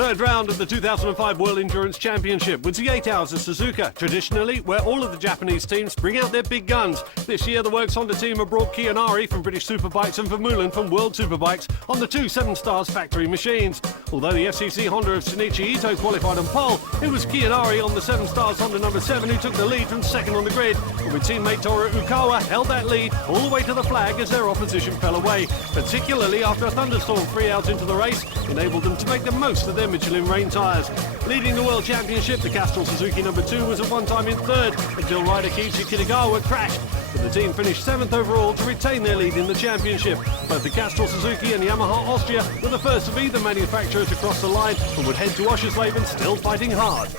third round of the 2005 World Endurance Championship was the 8 Hours of Suzuka, traditionally where all of the Japanese teams bring out their big guns. This year the Works Honda team have brought Kianari from British Superbikes and Vermeulen from World Superbikes on the two 7 Stars factory machines. Although the FCC Honda of Shinichi Ito qualified on pole, it was Kianari on the 7 Stars Honda number 7 who took the lead from second on the grid, and with teammate Toru Ukawa held that lead all the way to the flag as their opposition fell away, particularly after a thunderstorm 3 hours into the race enabled them to make the most of their Michelin rain tyres. Leading the World Championship, the Castrol Suzuki number 2 was at one time in third until rider Kiichi Kitagawa crashed, but the team finished 7th overall to retain their lead in the championship. Both the Castrol Suzuki and Yamaha Austria were the first of either manufacturer to cross the line and would head to Oschersleben still fighting hard.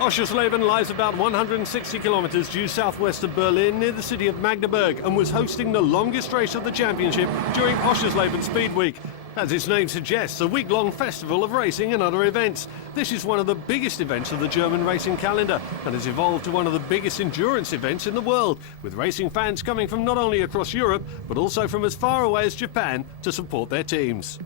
Oschersleben lies about 160 kilometres due southwest of Berlin near the city of Magdeburg and was hosting the longest race of the championship during Oschersleben Speed Week. As its name suggests, a week-long festival of racing and other events. This is one of the biggest events of the German racing calendar and has evolved to one of the biggest endurance events in the world, with racing fans coming from not only across Europe but also from as far away as Japan to support their teams.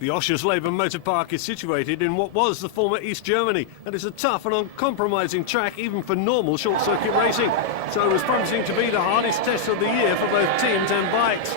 The Oschersleben Motor Park is situated in what was the former East Germany and is a tough and uncompromising track even for normal short-circuit racing, so it was promising to be the hardest test of the year for both teams and bikes.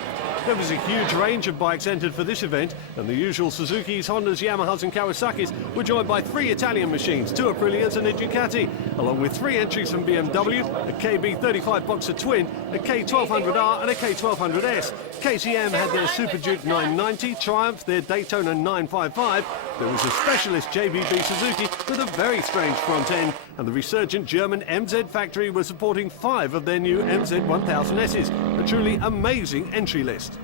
There was a huge range of bikes entered for this event, and the usual Suzukis, Hondas, Yamahas and Kawasaki's were joined by 3 Italian machines, 2 Aprilias and a Ducati, along with 3 entries from BMW, a KB35 Boxer Twin, a K1200R and a K1200S. KTM had their Super Duke 990, Triumph their Daytona 955, there was a specialist JBB Suzuki with a very strange front end, and the resurgent German MZ factory was supporting 5 of their new MZ 1000Ss, a truly amazing entry list.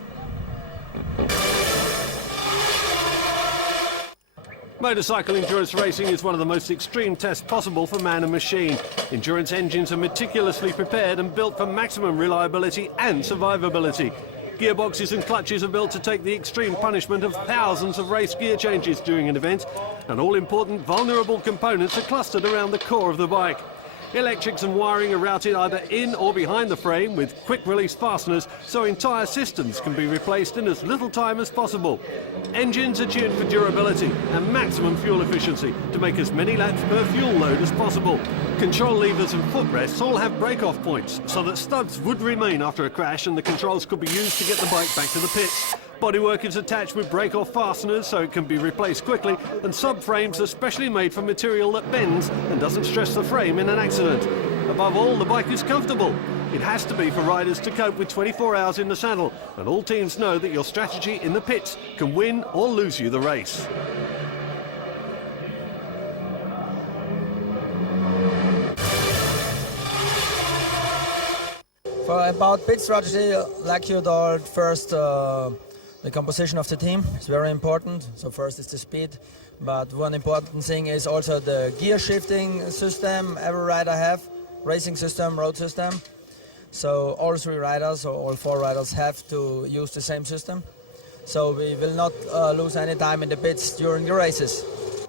Motorcycle endurance racing is one of the most extreme tests possible for man and machine. Endurance engines are meticulously prepared and built for maximum reliability and survivability. Gearboxes and clutches are built to take the extreme punishment of thousands of race gear changes during an event, and all important vulnerable components are clustered around the core of the bike. Electrics and wiring are routed either in or behind the frame with quick-release fasteners so entire systems can be replaced in as little time as possible. Engines are tuned for durability and maximum fuel efficiency to make as many laps per fuel load as possible. Control levers and footrests all have break-off points so that studs would remain after a crash and the controls could be used to get the bike back to the pits. Bodywork is attached with break-off fasteners so it can be replaced quickly, and subframes are specially made from material that bends and doesn't stress the frame in an accident. Above all, the bike is comfortable. It has to be for riders to cope with 24 hours in the saddle, and all teams know that your strategy in the pits can win or lose you the race. About pit strategy, like you told, first the composition of the team is very important. So first is the speed, but one important thing is also the gear shifting system every rider have, racing system, road system. So all 3 riders or all 4 riders have to use the same system. So we will not lose any time in the pits during the races.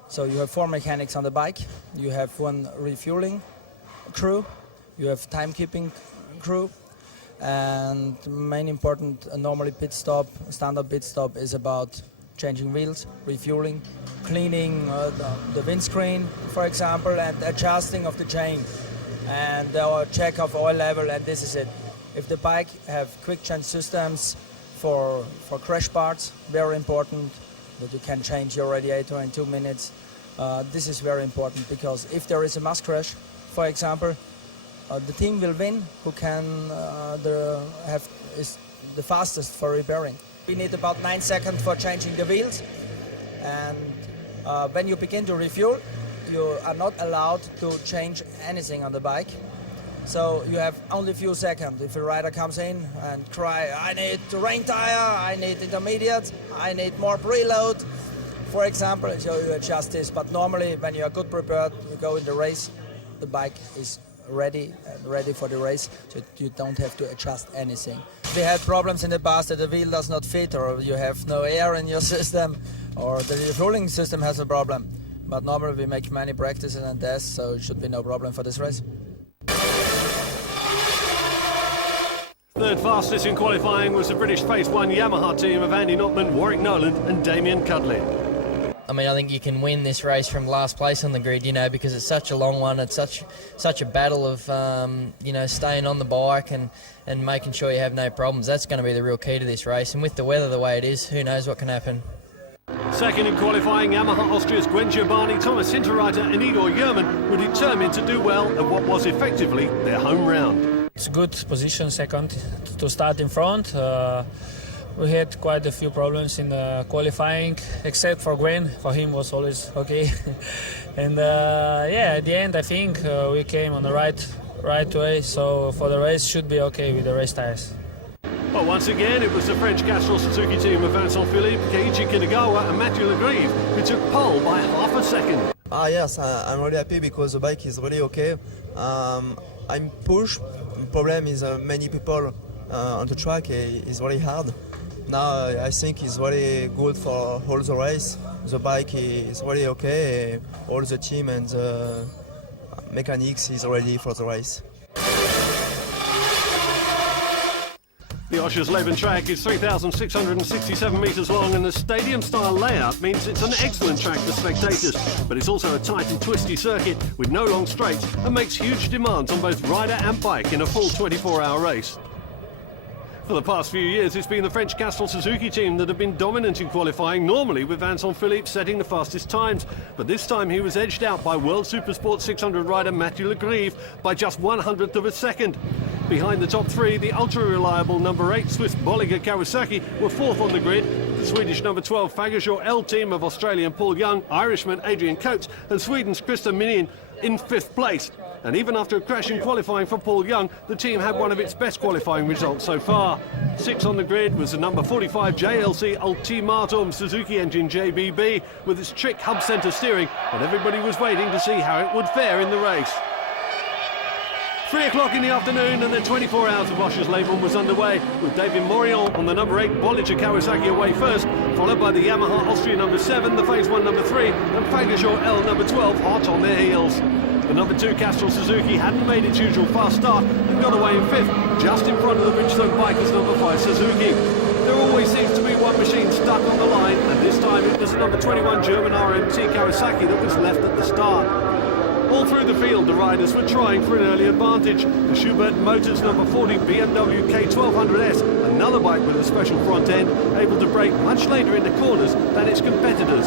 So you have 4 mechanics on the bike, you have 1 refueling crew, you have timekeeping crew, and main important normally pit stop, standard pit stop is about changing wheels, refueling, cleaning the windscreen, for example, and adjusting of the chain, and our check of oil level, and this is it. If the bike have quick change systems for crash parts, very important that you can change your radiator in 2 minutes. This is very important because if there is a mass crash, for example, the team will win who can is the fastest for repairing. We need about 9 seconds for changing the wheels, and when you begin to refuel, you are not allowed to change anything on the bike. So you have only a few seconds. If a rider comes in and cry, I need rain tire, I need intermediate, I need more preload, for example, so you adjust this. But normally when you are good prepared, you go in the race, the bike is ready for the race, so you don't have to adjust anything. We had problems in the past that the wheel does not fit, or you have no air in your system, or the refueling system has a problem. But normally we make many practices and tests, so it should be no problem for this race. Third fastest in qualifying was the British Phase 1 Yamaha team of Andy Notman, Warwick Noland and Damien Cudlin. I mean, I think you can win this race from last place on the grid, you know, because it's such a long one. It's such a battle of, you know, staying on the bike and making sure you have no problems. That's going to be the real key to this race. And with the weather the way it is, who knows what can happen. Second in qualifying, Yamaha Austria's Gwen Giovanni, Thomas Hinterreiter and Igor Yerman were determined to do well at what was effectively their home round. It's a good position, second, to start in front. We had quite a few problems in the qualifying, except for Gwen. For him was always okay. And yeah, at the end I think we came on the right way, so for the race should be okay with the race tires. But once again, it was the French Castrol Suzuki team of Vincent Philippe, Keiichi Kinagawa and Mathieu Legrive who took pole by half a second. Yes, I'm really happy because the bike is really okay. I'm pushed. The problem is many people on the track is really hard. Now I think it's really good for all the race. The bike is really okay. All the team and the mechanics is ready for the race. The Osherleben track is 3,667 metres long and the stadium-style layout means it's an excellent track for spectators, but it's also a tight and twisty circuit with no long straights and makes huge demands on both rider and bike in a full 24-hour race. For the past few years, it's been the French Castrol Suzuki team that have been dominant in qualifying, normally with Vincent Philippe setting the fastest times. But this time he was edged out by World Supersport 600 rider Mathieu Legrive by just 1/100th of a second. Behind the top three, the ultra-reliable number 8 Swiss Bolliger Kawasaki were fourth on the grid. The Swedish number 12 Fagershore L team of Australian Paul Young, Irishman Adrian Coates and Sweden's Krista Minin in fifth place. And even after a crash in qualifying for Paul Young, the team had one of its best qualifying results so far. Sixth on the grid was the number 45 JLC Ultimatum Suzuki engine JBB with its trick hub centre steering, and everybody was waiting to see how it would fare in the race. 3 o'clock in the afternoon and the 24 hours of Oshersleben was underway, with David Morion on the number 8 Bolliger Kawasaki away first, followed by the Yamaha Austria number 7, the Phase 1 number 3 and Fagershore L number 12 hot on their heels. The number 2 Castrol Suzuki hadn't made its usual fast start and got away in 5th, just in front of the Bridgestone Bikers number 5 Suzuki. There always seems to be one machine stuck on the line, and this time it was the number 21 German RMT Kawasaki that was left at the start. All through the field, the riders were trying for an early advantage. The Schubert Motors number 40 BMW K1200S, another bike with a special front end, able to brake much later into corners than its competitors.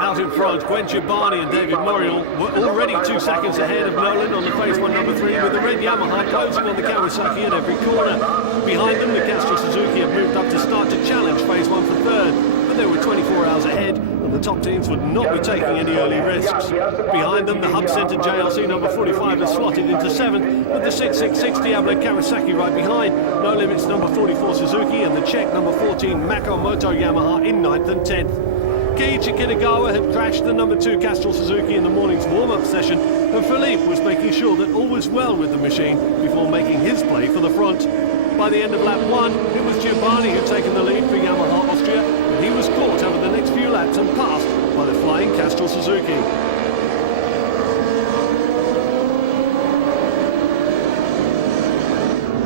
Out in front, Gwen Giovanni and David Morion were already 2 seconds ahead of Nolan on the Phase 1 number 3, with the red Yamaha closing on the Kawasaki at every corner. Behind them, the Castrol Suzuki have moved up to start to challenge Phase 1 for third, but they were 24 hours ahead, and the top teams would not be taking any early risks. Behind them, the hub centre JLC number 45 has slotted into 7th, with the 6660 Diablo Kawasaki right behind, No Limits number 44 Suzuki and the Czech number 14 Makamoto Yamaha in 9th and 10th. Keiichi Kinagawa had crashed the number 2 Castrol Suzuki in the morning's warm-up session, and Philippe was making sure that all was well with the machine before making his play for the front. By the end of lap 1, it was Giovanni who'd taken the lead for Yamaha Austria, but he was caught over the next few laps and passed by the flying Castrol Suzuki.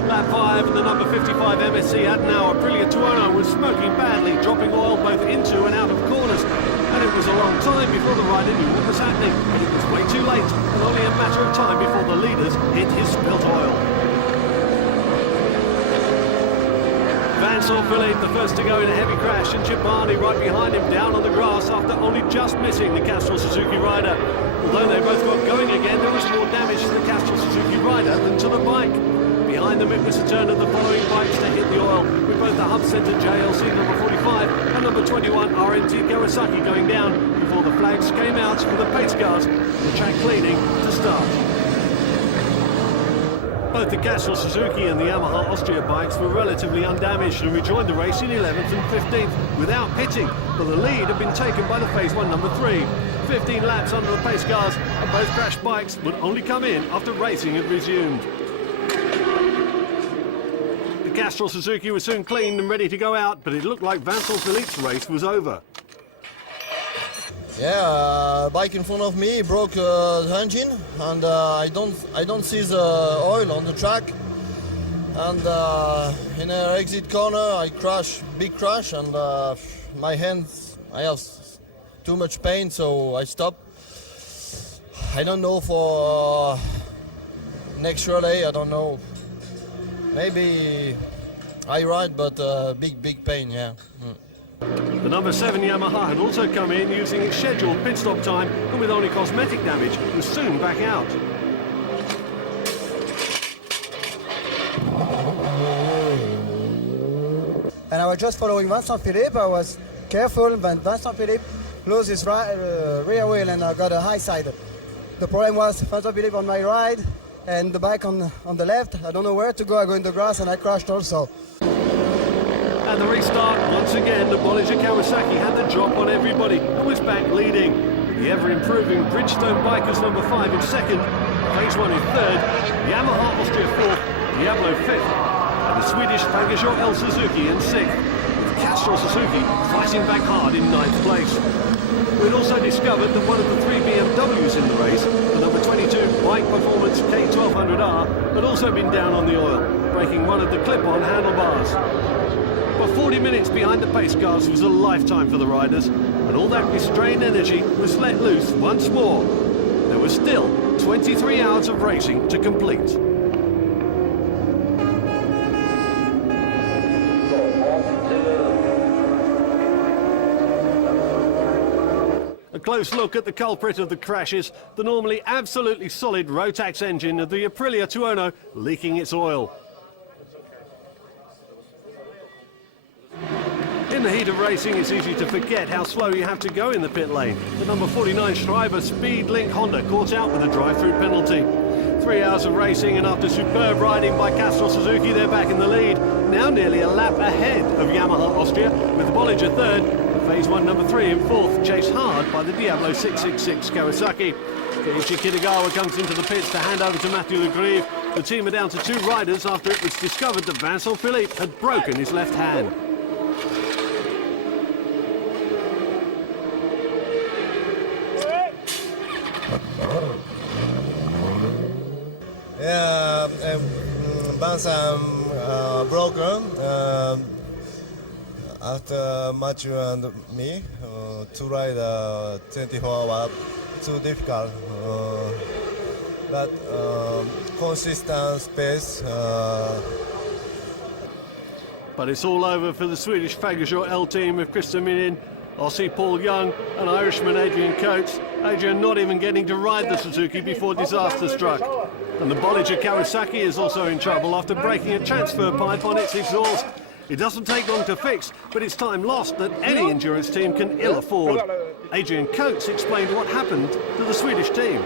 Lap 5, the number 55 MSC Adenauer Aprilia Tuono was smoking badly, dropping oil both into and out of corners. And it was a long time before the rider knew what was happening, but it was way too late, and only a matter of time before the leaders hit his spilt oil. Vincent Philippe, the first to go in a heavy crash, and Giovanni right behind him down on the grass after only just missing the Castrol Suzuki rider. Although they both got going again, there was more damage to the Castrol Suzuki rider than to the bike. Behind them, it was the turn of the following bikes to hit the oil, with both the hub centre JLC number 45 and number 21 RMT Kawasaki going down before the flags came out for the pace cars and the track cleaning to start. Both the Castrol Suzuki and the Yamaha Austria bikes were relatively undamaged and rejoined the race in 11th and 15th without pitting, but the lead had been taken by the Phase 1 number 3. 15 laps under the pace cars, and both crashed bikes would only come in after racing had resumed. The Castrol Suzuki was soon cleaned and ready to go out, but it looked like Vincent Philippe's race was over. Yeah, bike in front of me broke the engine, and I don't see the oil on the track. And in an exit corner, I crash, big crash, and my hands, I have too much pain, so I stop. I don't know for next relay. I don't know. Maybe I ride, but big pain. Yeah. The number 7 Yamaha had also come in using its scheduled pit stop time, and with only cosmetic damage, was soon back out. And I was just following Vincent Philippe. I was careful when Vincent Philippe lost his rear wheel and I got a high side. The problem was Vincent Philippe on my right and the bike on the left. I don't know where to go. I go in the grass and I crashed also. At the restart, once again, the Bolliger Kawasaki had the drop on everybody and was back leading. The ever-improving Bridgestone Bikers number 5 in second, Phase 1 in third, Yamaha Austria 4th, Diablo 5th, and the Swedish Fagershore L Suzuki in 6th, with Castrol Suzuki fighting back hard in 9th place. We'd also discovered that one of the 3 BMWs in the race, the number 22 Bike Performance K1200R, had also been down on the oil, breaking one of the clip-on handlebars. But 40 minutes behind the pace cars was a lifetime for the riders, and all that restrained energy was let loose once more. There was still 23 hours of racing to complete. A close look at the culprit of the crashes, the normally absolutely solid Rotax engine of the Aprilia Tuono leaking its oil. In the heat of racing, it's easy to forget how slow you have to go in the pit lane. The number 49 Schreiber Speed Link Honda caught out with a drive-through penalty. 3 hours of racing, and after superb riding by Castrol Suzuki, they're back in the lead. Now nearly a lap ahead of Yamaha Austria, with Bolliger third, and Phase 1 number 3 in fourth, chased hard by the Diablo 666 Kawasaki. Keiichi Kitagawa comes into the pits to hand over to Mathieu Legrive. The team are down to 2 riders after it was discovered that Vincent Philippe had broken his left hand. Yeah, Vincent broken after Mathieu and me to ride 24 hours. Too difficult, but consistent pace. But it's all over for the Swedish Fagershore L team with Christer Minin, Aussie Paul Young and Irishman Adrian Coates. Adrian not even getting to ride the Suzuki before disaster struck. And the Bolliger Kawasaki is also in trouble after breaking a transfer pipe on its exhaust. It doesn't take long to fix, but it's time lost that any endurance team can ill afford. Adrian Coates explained what happened to the Swedish team.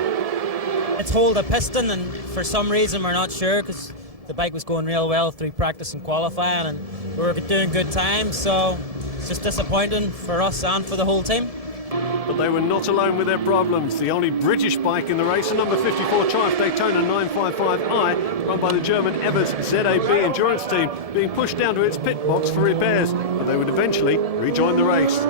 It's hold a piston, and for some reason we're not sure, because the bike was going real well through practice and qualifying, and we were doing good times, so it's just disappointing for us and for the whole team. But they were not alone with their problems. The only British bike in the race, a number 54 Triumph Daytona 955i, run by the German Evers ZAB endurance team, being pushed down to its pit box for repairs, but they would eventually rejoin the race.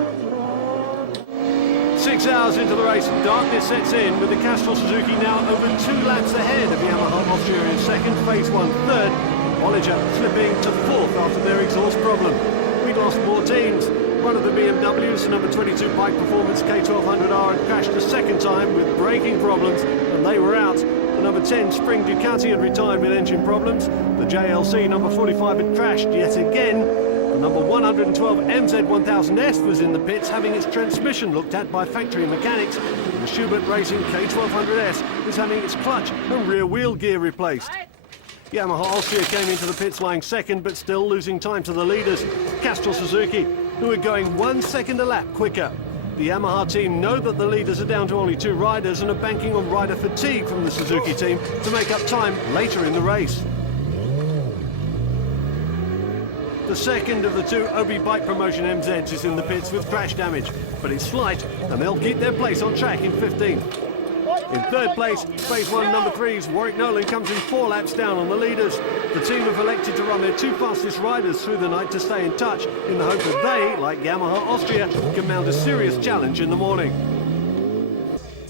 6 hours into the race, darkness sets in, with the Castrol Suzuki now over 2 laps ahead of Yamaha Austria in second, Phase 1 third, Bolliger slipping to fourth after their exhaust problem. We'd lost more teams. One of the BMWs, the number 22 Bike Performance K1200R, had crashed a second time with braking problems, and they were out. The number 10 Spring Ducati had retired with engine problems. The JLC number 45 had crashed yet again. The number 112 MZ1000S was in the pits, having its transmission looked at by factory mechanics. And the Schubert Racing K1200S was having its clutch and rear wheel gear replaced. Yamaha Austria came into the pits lying second, but still losing time to the leaders, Castrol Suzuki, who are going 1 second a lap quicker. The Yamaha team know that the leaders are down to only 2 riders and are banking on rider fatigue from the Suzuki team to make up time later in the race. The second of the 2 Obi Bike Promotion MZs is in the pits with crash damage, but it's slight and they'll keep their place on track in 15th. In third place, Phase 1 number 3's Warwick Nolan comes in 4 laps down on the leaders. The team have elected to run their 2 fastest riders through the night to stay in touch, in the hope that they, like Yamaha Austria, can mount a serious challenge in the morning.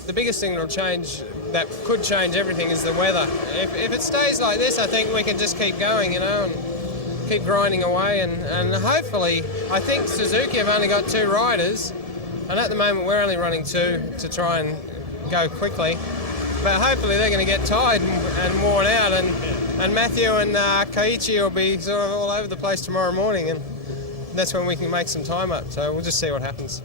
the biggest thing that'll change, that could change everything, is the weather. If it stays like this, I think we can just keep going, you know, and keep grinding away, and hopefully, I think Suzuki have only got 2 riders, and at the moment we're only running 2 to try and go quickly. But hopefully they're going to get tired and worn out, and Matthew and Kaiichi will be sort of all over the place tomorrow morning, and that's when we can make some time up. So we'll just see what happens.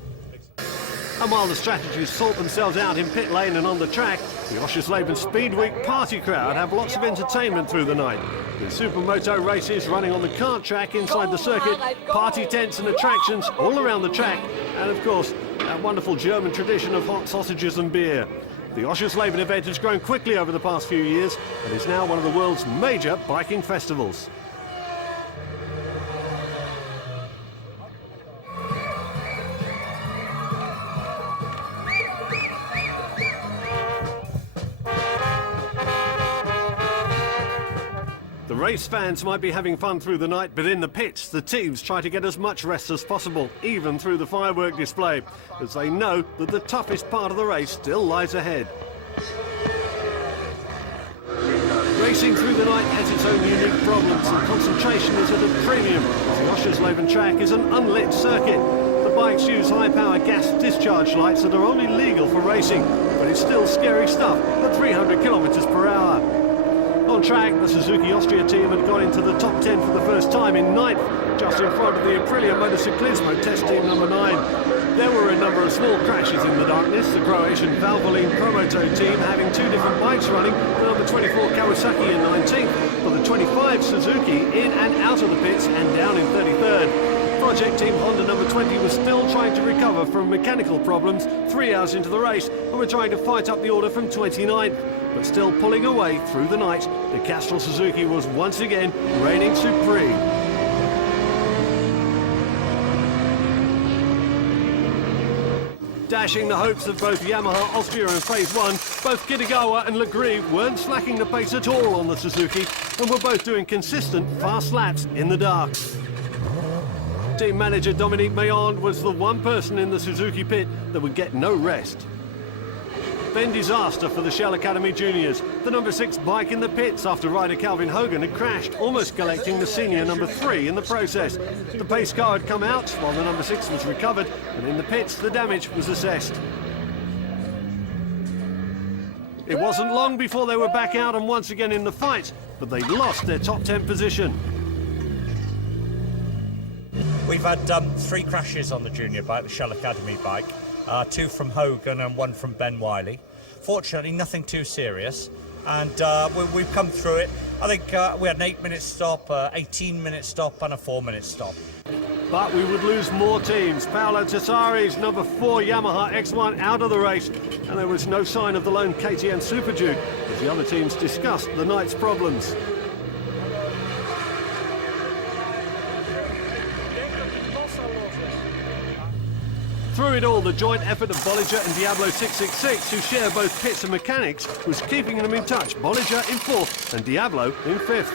And while the strategies sort themselves out in pit lane and on the track, the Oshersleben Speed Week party crowd have lots of entertainment through the night. With supermoto races running on the kart track inside the circuit, party tents and attractions all around the track, and of course, that wonderful German tradition of hot sausages and beer. The Oshersleben event has grown quickly over the past few years and is now one of the world's major biking festivals. The race fans might be having fun through the night, but in the pits, the teams try to get as much rest as possible, even through the firework display, as they know that the toughest part of the race still lies ahead. Racing through the night has its own unique problems, and concentration is at a premium. The Oshersleben track is an unlit circuit. The bikes use high-power gas discharge lights that are only legal for racing, but it's still scary stuff at 300 kilometers per hour. On track, the Suzuki Austria team had got into the top 10 for the first time in 9th, just in front of the Aprilia Motociclismo test team number 9. There were a number of small crashes in the darkness, the Croatian Valvoline Promoto team having 2 different bikes running, the number 24 Kawasaki in 19th, but the 25 Suzuki in and out of the pits and down in 33rd. Project Team Honda number 20 was still trying to recover from mechanical problems 3 hours into the race, and were trying to fight up the order from 29th. But still pulling away through the night, the Castrol Suzuki was once again reigning supreme. Dashing the hopes of both Yamaha Austria and Phase 1, both Kitagawa and Legrive weren't slacking the pace at all on the Suzuki and were both doing consistent fast laps in the dark. Team manager Dominique Mayond was the one person in the Suzuki pit that would get no rest. Then disaster for the Shell Academy juniors. The number 6 bike in the pits after rider Calvin Hogan had crashed, almost collecting the senior number 3 in the process. The pace car had come out while the number 6 was recovered, and in the pits the damage was assessed. It wasn't long before they were back out and once again in the fight, but they lost their top 10 position. We've had 3 crashes on the junior bike, the Shell Academy bike. 2 from Hogan and 1 from Ben Wiley. Fortunately, nothing too serious, and we've come through it. I think we had an 8-minute stop, 18-minute stop, and a 4-minute stop. But we would lose more teams. Paolo Tessari's number 4 Yamaha X1 out of the race, and there was no sign of the lone KTM Super Duke as the other teams discussed the night's problems. Through it all, the joint effort of Bolliger and Diablo 666, who share both pits and mechanics, was keeping them in touch. Bolliger in 4th and Diablo in 5th.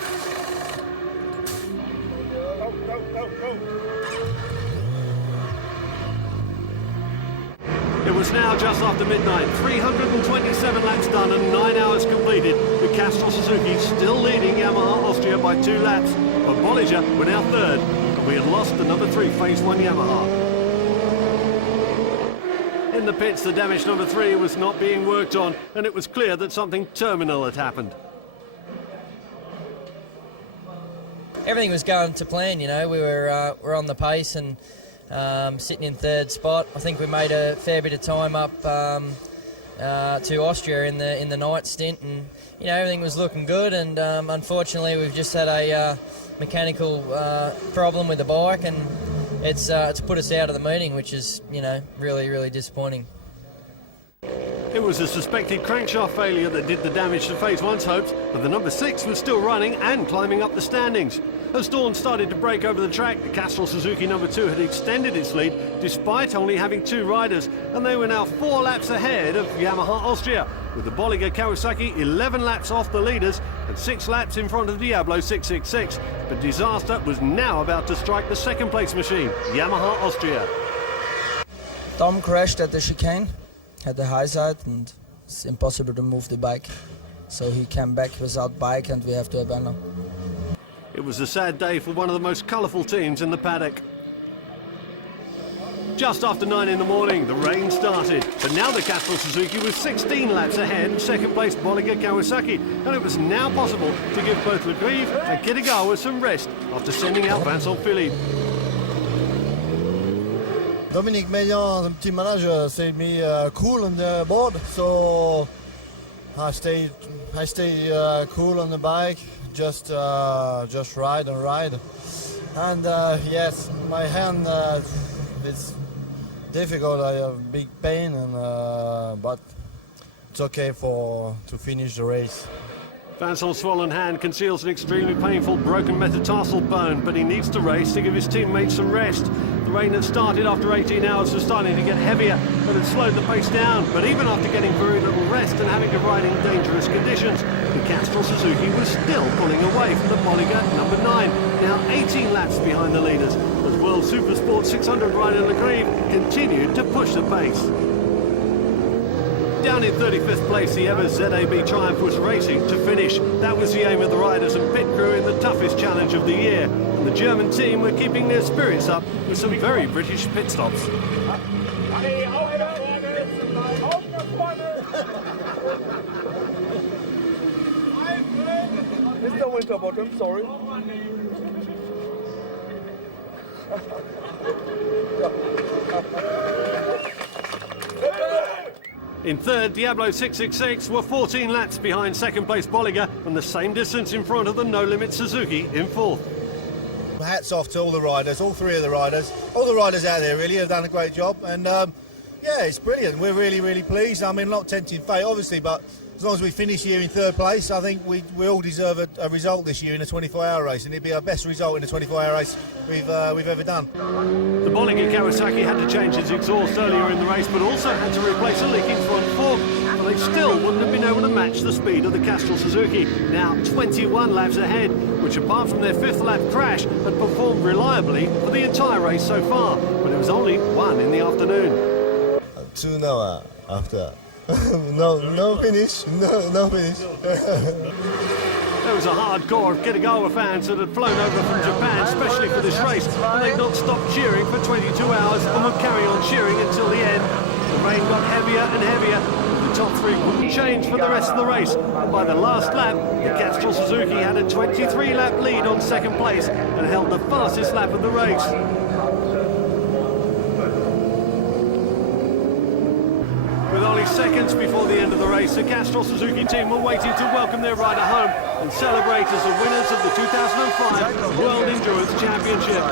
It was now just after midnight, 327 laps done and 9 hours completed. The Castrol Suzuki still leading Yamaha Austria by 2 laps, but Bolliger were now 3rd, and we had lost the number 3 Phase 1 Yamaha. In the pits, the damaged number 3 was not being worked on, and it was clear that something terminal had happened. Everything was going to plan, you know. We were on the pace and sitting in 3rd spot. I think we made a fair bit of time up to Austria in the night stint, and you know, everything was looking good. And unfortunately, we've just had a mechanical problem with the bike, and it's put us out of the meeting, which is, you know, really, really disappointing. It was a suspected crankshaft failure that did the damage to Phase 1's hopes, but the number 6 was still running and climbing up the standings. As dawn started to break over the track, the Castrol Suzuki number 2 had extended its lead despite only having 2 riders, and they were now 4 laps ahead of Yamaha Austria, with the Bolliger Kawasaki 11 laps off the leaders and 6 laps in front of Diablo 666. But disaster was now about to strike the 2nd place machine, Yamaha Austria. Dom crashed at the chicane, at the high side, and it's impossible to move the bike. So he came back without bike and we have to abandon. It was a sad day for one of the most colourful teams in the paddock. Just after 9 in the morning, the rain started, but now the Castrol Suzuki was 16 laps ahead of second place Bolliger Kawasaki, and it was now possible to give both Le Grieve and Kitagawa some rest after sending out Vincent Philippe. Dominic Meillan, the team manager, said me cool on the board, so I stay cool on the bike, just ride and ride. And yes, my hand it's difficult. I have big pain, and but it's okay to finish the race. Vincent's swollen hand conceals an extremely painful broken metatarsal bone, but he needs to race to give his teammates some rest. The rain that started after 18 hours was starting to get heavier and had slowed the pace down, but even after getting very little rest and having to ride in dangerous conditions, the Castrol Suzuki was still pulling away from the Bolliger number 9, now 18 laps behind the leaders, as World Supersport 600 rider Le Grieve continued to push the pace. Down in 35th place, the ever ZAB Triumph was racing to finish. That was the aim of the riders and pit crew in the toughest challenge of the year. And the German team were keeping their spirits up with some very British pit stops. Mr. Winterbottom, sorry. In third, Diablo 666 were 14 laps behind second place Bolliger and the same distance in front of the No Limit Suzuki in fourth. Hats off to all the riders, all three of the riders. All the riders out there really have done a great job, and yeah, it's brilliant. We're really pleased. I mean, not tempting fate obviously, but as long as we finish here in third place, I think we all deserve a result this year in a 24-hour race, and it'd be our best result in a 24-hour race we've ever done. The Bolliger Kawasaki had to change its exhaust earlier in the race, but also had to replace a leaking front fork, but they still wouldn't have been able to match the speed of the Castrol Suzuki, now 21 laps ahead, which apart from their fifth lap crash, had performed reliably for the entire race so far, but it was only 1 in the afternoon. 2 now after. no finish. There was a hardcore of Kitagawa fans that had flown over from Japan especially for this race, and they'd not stopped cheering for 22 hours and would carry on cheering until the end. The rain got heavier and heavier. The top 3 wouldn't change for the rest of the race. And by the last lap, the Castrol Suzuki had a 23-lap lead on second place and held the fastest lap of the race. With only seconds before the end of the race, the Castrol Suzuki team were waiting to welcome their rider home and celebrate as the winners of the 2005 World Endurance Championship.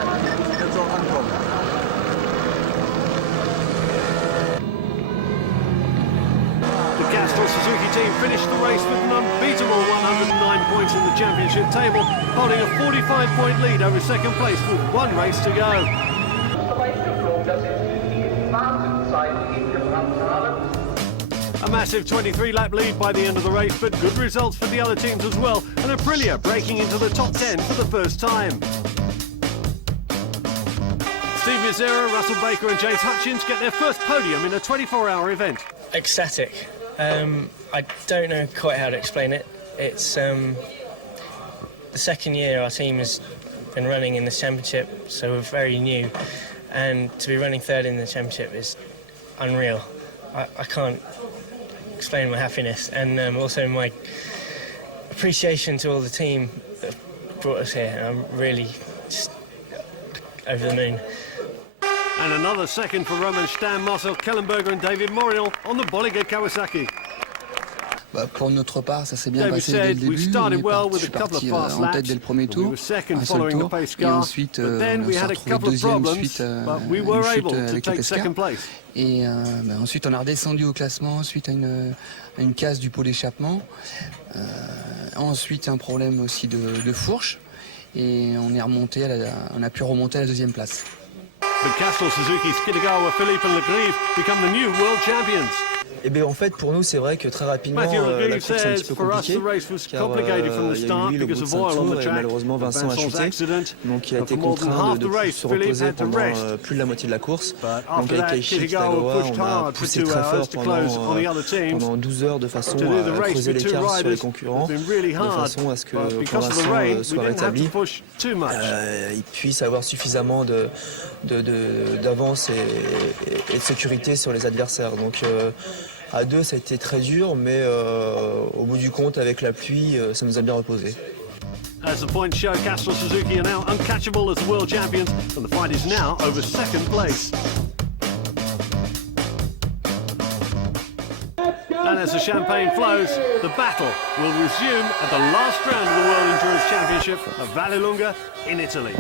The Castrol Suzuki team finished the race with an unbeatable 109 points in the championship table, holding a 45-point lead over second place with 1 race to go. A massive 23-lap lead by the end of the race, but good results for the other teams as well, and Aprilia breaking into the top 10 for the first time. Steve Mizera, Russell Baker and James Hutchins get their first podium in a 24-hour event. Ecstatic. I don't know quite how to explain it. It's the second year our team has been running in this championship, so we're very new, and to be running third in the championship is unreal. I can't explain my happiness, and also my appreciation to all the team that brought us here. I'm really just over the moon. And another second for Roman Stamm, Marcel Kellenberger and David Morial on the Bolliger Kawasaki. Pour notre part, ça s'est bien David passé dès le said, we début. started well Je with a suis couple of parti fast en tête laps, dès le premier we tour, were second un seul following the tour, pace et car, ensuite but then we on had a s'est retrouvé couple of deuxième problems, suite but we une were chute able to avec le take pescar. second place. Et ensuite on a redescendu au classement suite à une casse du pot d'échappement. Ensuite un problème aussi de fourche, et on a pu remonter à la deuxième place. The Castrol Suzuki's Kitagawa, Philippe and Le Grieve become the new world champions. Eh bien en fait pour nous c'est vrai que très rapidement Matthew la Reeve course est un petit says peu for us compliquée the race was car complicated from the il y a start eu le because bout de of oil on ceinture the et track. malheureusement Vincent a Vincent's chuté, accident. donc il a And été for more than contraint half de the race, se Philippe reposer had to pendant rest. plus de la moitié de la course. But Donc after avec that, Eichik Kitagawa Tagawa, pushed on a hard for poussé 2 très hours fort to close on the other teams. pendant 12 heures de façon To do the à race creuser with two l'écart sur les riders concurrents, has been really de hard, façon à ce que but quand because of the Vincent rain, we soit didn't have rétabli, to push too much. il puisse avoir suffisamment d'avance et de sécurité sur les adversaires. Donc à deux ça a été très dur, mais au bout du compte avec la pluie ça nous a bien reposé. As the points show, Castro Suzuki are now uncatchable as the world champions, and the fight is now over second place. And as the champagne flows, the battle will resume at the last round of the World Endurance Championship of Vallelunga in Italy.